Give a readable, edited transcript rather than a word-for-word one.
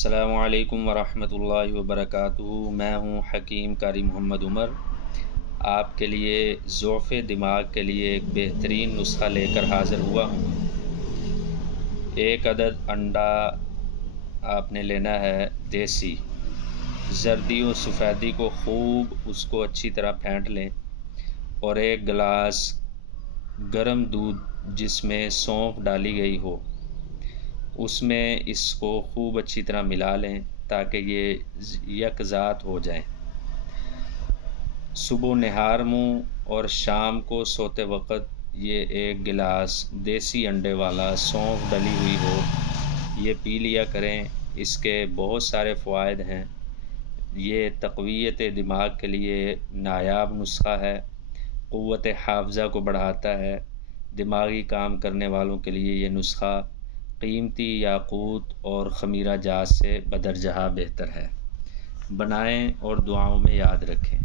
السلام علیکم ورحمۃ اللہ وبرکاتہ۔ میں ہوں حکیم قاری محمد عمر، آپ کے لیے ضعف دماغ کے لیے ایک بہترین نسخہ لے کر حاضر ہوا ہوں۔ ایک عدد انڈا آپ نے لینا ہے دیسی، زردی و سفیدی کو خوب اس کو اچھی طرح پھینٹ لیں، اور ایک گلاس گرم دودھ جس میں سونف ڈالی گئی ہو اس میں اس کو خوب اچھی طرح ملا لیں تاکہ یہ یک ذات ہو جائیں۔ صبح نہار منہ اور شام کو سوتے وقت یہ ایک گلاس دیسی انڈے والا سونف ڈلی ہوئی ہو یہ پی لیا کریں۔ اس کے بہت سارے فوائد ہیں۔ یہ تقویت دماغ کے لیے نایاب نسخہ ہے، قوت حافظہ کو بڑھاتا ہے۔ دماغی کام کرنے والوں کے لیے یہ نسخہ قیمتی یاقوت اور خمیرہ جات سے بدرجہ بہتر ہے۔ بنائیں اور دعاؤں میں یاد رکھیں۔